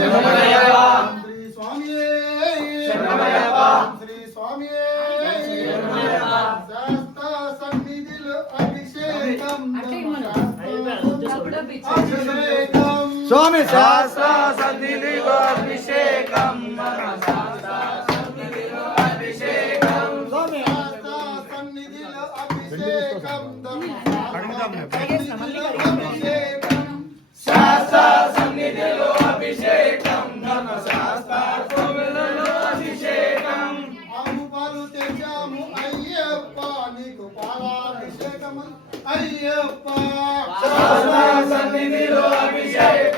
శ్రీ స్వామియే శ్రీ స్వామియే శాస్త్ర సన్నిధిలో అభిషేకం స్వామి శాస్త్ర సన్నిధిలో అభిషేకం శాస్త్ర సన్నిధిలో అభిషేకం అభిషేకం అమ్ముపాలు తెచ్చాము అయ్యప్ప నీకు పాలాభిషేకం అయ్యప్ప శాస్త్ర సన్నిధిలో అభిషేకం